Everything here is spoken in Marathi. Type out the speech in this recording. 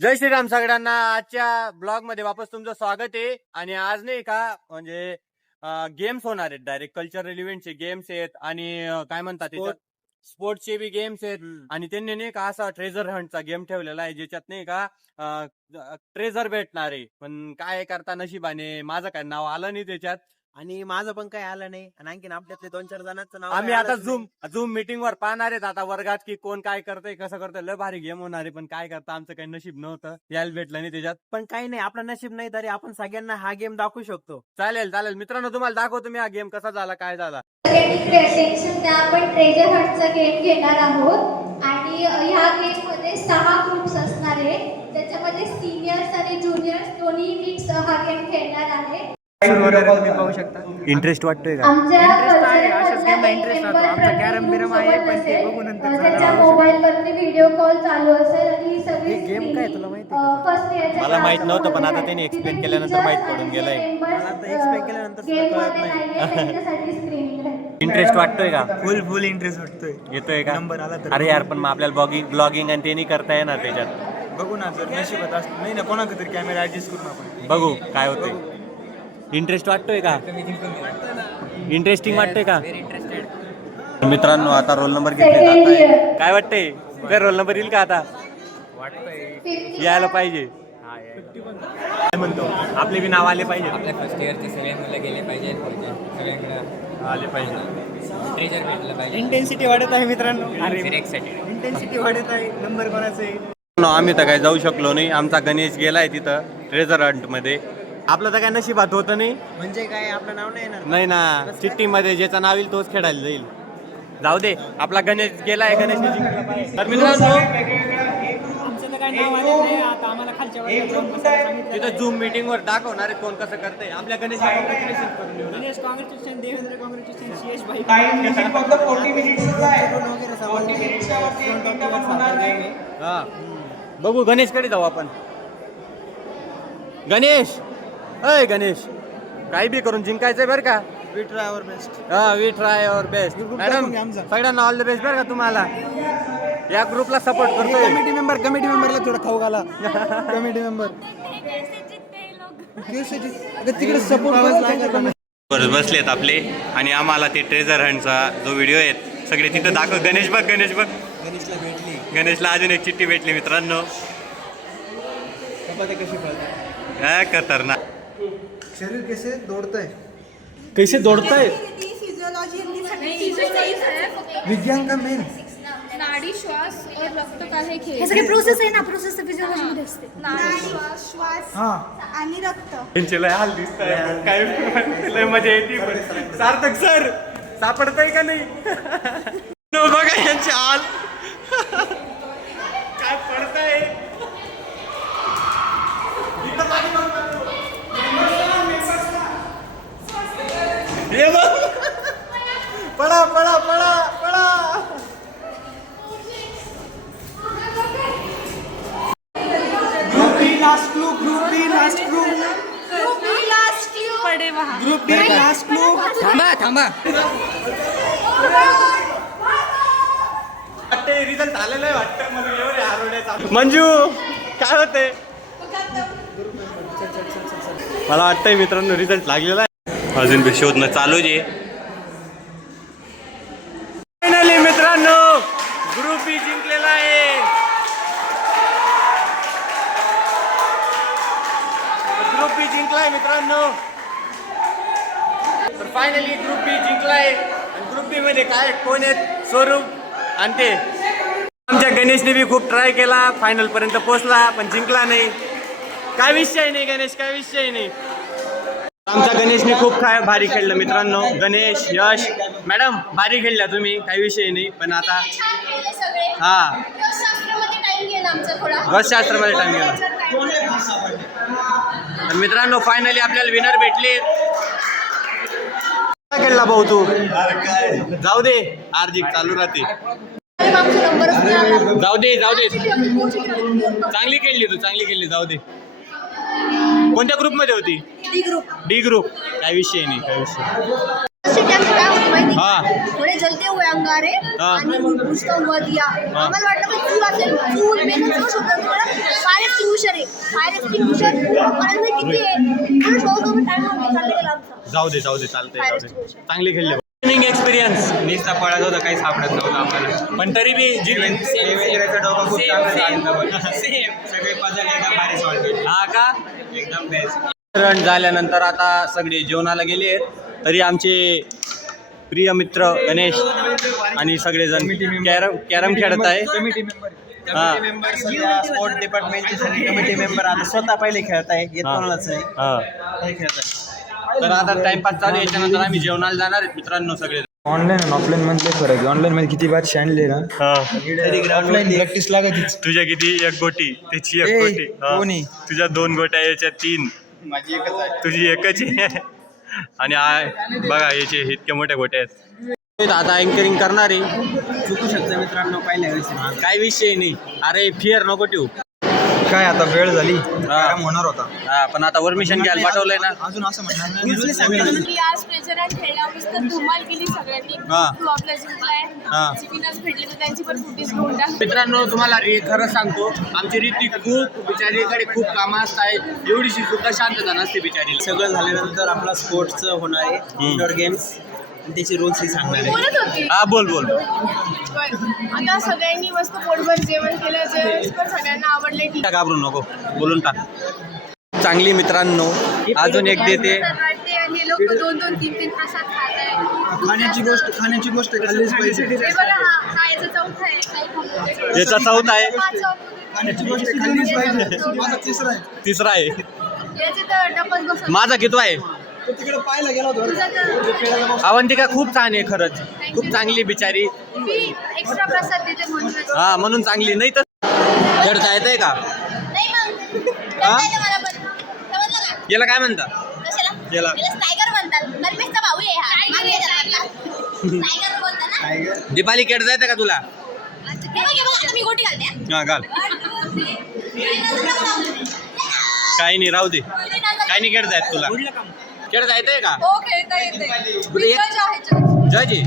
जय श्रीराम सगळ्यांना. आजच्या ब्लॉग मध्ये वापस तुमचं स्वागत आहे. आणि आज नाही का म्हणजे गेम्स होणार आहेत, डायरेक्ट कल्चरल इव्हेंटचे गेम्स आहेत आणि काय म्हणतात त्याच्यात स्पोर्ट्सचे बी गेम्स आहेत. आणि त्यांनी नाही का असा ट्रेझर हंटचा गेम ठेवलेला आहे ज्याच्यात नाही का ट्रेझर भेटणार आहे. पण काय करता नशिबाने माझं काय नाव आलं नाही त्याच्यात आणि माझं पण काही आलं नाही. आणि आणखीन आपल्यातले 2-4 जणांचं नाव आम्ही काही आता आलंच नाही. झूम मीटिंग वर पाहणार आहेत आता वर्गात की कोण काय करतंय कसं करतंय. लय भारी गेम होणार आहे पण काय करता आमचं काही नशीब नव्हतं, यायला भेटलं नाही त्याच्यात. पण काही नाही, आपलं नशीब नाही तरी आपण सगळ्यांना हा गेम दाखवू शकतो. चालेल चालेल मित्रांनो, तुम्हाला दाखवतो मी हा गेम कसा झाला काय झाला. इकडे अटेन्शन द्या. आपण ट्रेजर हंटचा गेम घेणार आहोत आणि ह्या गेम मध्ये 6 ग्रुप्स असणार आहे. त्याच्यामध्ये सिनियर्स आणि ज्युनियर्स दोन्ही मिक्स हा गेम खेळणार आहे. तुम्ही पाहू शकता. इंटरेस्ट वाटतोय का? आमच्या Interest आहे, अशाच गेमला interest राहतो. आमचा कॅरम बिरम आहे, पण ते बघू नंतर. त्याच्या मोबाईल वरती व्हिडिओ कॉल चालू असेल आणि ही सगळी हे game काय तुला माहिती आहे का? फर्स्ट मला माहित नव्हतं, पण आता त्यांनी explain केल्यानंतर माहित पडून गेलंय. मला आता explain केल्यानंतर सुद्धा कळत नाही. त्यांच्यासाठी स्क्रीनिंग आहे. इंटरेस्ट वाटतोय का? फुल इंटरेस्ट वाटतोय. येतोय का? नंबर आला तर अरे यार, पण मग आपल्याला ब्लॉगिंग आणि ते नाही करता येणार त्याच्यात. बघू ना, जर नशिबात असलं नाही ना कोणाकडे तरी कॅमेरा ऍडजस्ट करून आपण बघू काय होतंय. इंटरेस्ट वाटतोय का? इंटरेस्टिंग वाटतंय का? मित्रांनो, आता रोल नंबर घेतले जात आहे. काय वाटतंय? काय रोल नंबर येईल का आता? यायला पाहिजे. काय म्हणतो, आपले बी नाव आले पाहिजे. आपल्या फर्स्ट इयरचे सगळे मुलं गेले पाहिजे, सगळ्यांकडे आले पाहिजे. ट्रेजर भेटलं पाहिजे. इंटेन्सिटी वाढत आहे मित्रांनो. एक्साइटेड. इंटेन्सिटी वाढत आहे. नंबर कोणाचे? आम्ही तर काही जाऊ शकलो नाही. आमचा गणेश गेलाय तिथं ट्रेझर हंट मध्ये. आपलं तर काय नशिबात होतं नाही. म्हणजे काय, आपलं नाव नाही येणार. नाही ना, चिठ्ठी मध्ये ज्याचं नाव येईल तोच खेळायला जाईल. जाऊ दे, आपला गणेश गेलाय. गणेशने जिंकला पाहिजे. तर मित्रांनो, तिथं झूम मीटिंग वर दाखवणार आहे कोण कसं करतंय. आपल्या गणेश हा, बघू गणेशकडे जाऊ आपण. गणेश, अय गणेश, काही बी करून जिंकायचंय बरं का. We try our best. हा, we try our best. Madam, सगळ्यांना ऑल द बेस्ट बरं का. तुम्हाला या ग्रुपला सपोर्ट करतोय. कमिटी मेंबरला थोडा खाऊ घाला. कमिटी मेंबर तिकडे सपोर्ट बसलेत आपले आणि आम्हाला ते ट्रेझर हंटचा जो व्हिडिओ आहे सगळे तिथं दाखव. गणेश बघ, गणेश बघ. गणेशला भेटली. गणेशला अजून एक चिठ्ठी भेटली मित्रांनो. ते कसे पळतात, काय खतरनाक. शरीर कैसे दौड़तंय, कैसे दौड़ताय. विज्ञान का मेन नाडी श्वास और रक्त का हे खेळ. हे सगळे प्रोसेस आहे ना, प्रोसेस फिजिओलॉजी मध्ये असते. नाडी श्वास हा आणि रक्त. त्यांचे लय हाल दिसताय. काय लय मजा येते. पण सार्थक सर सापडतंय का नाही? बघा यांचे हाल काय पडतंय. हे बघ, पळा पळा पळा पळा. ग्रुप बी लास्ट क्लू, ग्रुप बी लास्ट क्लू, पडे वहा. ग्रुप बी लास्ट क्लू. थांबा. वाटते रिझल्ट आलेला आहे वाटतं. मला एवढे हरवण्याचा. मंजू, काय होते? मला वाटतंय मित्रांनो रिझल्ट लागलेला आहे. अजून बी शोधणं चालूच आहे. फायनली मित्रांनो ग्रुप बी जिंकलेला आहे. ग्रुप बी जिंकलाय मित्रांनो. तर फायनली ग्रुप बी जिंकलाय. आणि ग्रुप बी मध्ये काय कोण आहेत? स्वरूप आणि ते आमच्या गणेशने बी खूप ट्राय केला, फायनल पर्यंत पोहोचला पण जिंकला नाही. काय विषय नाही गणेश, काय विषय नाही. आमच्या गणेशने खूप काय भारी खेळलं मित्रांनो. गणेश, यश, मॅडम भारी खेळल्या तुम्ही, काही विषय नाही. पण आता हा रसशास्त्रामध्ये टाइम गेला. तर मित्रांनो फायनली आपल्याला विनर भेटले. काय खेळला भाऊ तू? जाऊ दे, हार जीत चालू राहते. जाऊ दे जाऊ दे, चांगली खेळली तू, चांगली खेळली. जाऊ दे. कोणत्या ग्रुप मध्ये होती? D group. काय विषय नाही, काय विषय. थोड़े जलते हुए अंगारे आणि भूसका हुआ दिया. आम्हाला वाटलं की चूल असेल, चूल मेहनत होतं, सारे चूल फायर एक्सटिंग्विशर किती आहे पूर्ण शो करून टाइम चालले गेला आमचा. जाऊ दे चालतंय. चांगली खेळले. ट्रेनिंग एक्सपिरियन्स नुसता पळत होता काही सापडत नव्हतं आम्हाला. पण तरी बी देवेंद्रचा डोका खूप चांगला सेम सगळे पझल एकदम भारी सॉल्व केले. हा का एकदम बेस्ट. रन झाल्यानंतर आता सगळे जेवणाला गेले आहेत. तरी आमचे प्रिय मित्र गणेश आणि सगळेजण कॅरम खेळत आहे. कमिटी मेंबर हा. कमिटी मेंबर सगळ्या स्पोर्ट डिपार्टमेंटचे सगळे कमिटी मेंबर आता स्वतः पहिले खेळत आहे. येत कोणालाच नाही हा. हे खेळत आहे. तर आता टाइमपास चालू आहे. याच्यानंतर आम्ही जेवणाला जाणार आहेत मित्रांनो सगळे. ऑनलाईन आणि ऑफलाईन मध्ये फरक आहे. ऑनलाईन मध्ये किती बातशी आणले ना तरी ग्राउंड प्रॅक्टिस लागत. तुझ्या किती एक गोटी त्याची एक ए, गोटी हा. कोणी? तुझ्या 2 गोट्या याच्या 3 माझी एकच आहे. तुझी एकच आहे. आणि बघा याचे इतक्या मोठ्या गोट्या आहेत. आता अँकरिंग करणार आहे. चुकू शकतं मित्रांनो पहिल्या वेळेस. काय विषय नाही. अरे फिअर नको ठेवू. काय आता वेळ झाली आराम होणार होता. हा पण आता वर्मिशन घ्यायला पाठवलंय ना. अजून असं म्हणणार की आज प्रेझेंट खेळला मस्त धमाल केली सगळ्यांनी. हा. तू आपला जिंकलाय. हा. विनर्स भेटले तर त्यांची पण फुटेज घेऊन टाक. मित्रांनो तुम्हाला खरं सांगतो आमची रीती खूप बिचारीकडे खूप कामं असतात. एवढीशी सुद्धा शांतता नसते बिचारी. सगळं झाल्यानंतर आपला स्पोर्ट्सचं होणार आहे इंडोर गेम्स आणि त्याची रूल्स ही सांगणार आहे. बोलत होती. हा बोल बरं. आता सगळ्यांनी मस्त पोटभर जेवण केलं. जेवण पण सगळ्यांना आवडले. ठीक घाबरू नको बोलून टाक. चांगली मित्रांनो अजून एक देते. हे लोक 2-2, 3-3 प्रसाद खात आहे. खाण्याची गोष्ट खाल्लीच पाहिजे. हे बघा हा याचा चौथा आहे. काय खाल्लं? याचा चौथा आहे. हा चौथा. खाण्याची गोष्ट खाल्लीच पाहिजे. माझा तिसरा आहे. तिसरा आहे. याचे तर डबल बसत. माझा कितवा आहे. तो तिकडे पाहायला गेला होता. तुझा तर अवंतिका खूप छान आहे खरंच. खूप चांगली बिचारी. मी एक्स्ट्रा प्रसाद देते म्हणून. हा म्हणून चांगली. नाही तर खेळता येत आहे का. नाही मग. हा? येतं मला पण. समजलं का? याला काय म्हणता. कशाला? याला टायगर म्हणतात. नरमेशचा भाऊ आहे हा. टायगर बोलता ना. दीपाली खेळता येतं का तुला. हे बघ, हे बघ, आता मी गोटी घालते. हा घाल. काही नाही राहू दे. काही नाही खेळता येत तुला. खेळता येतंय का. हो खेळता येते. कुठे ये? आहे जयजी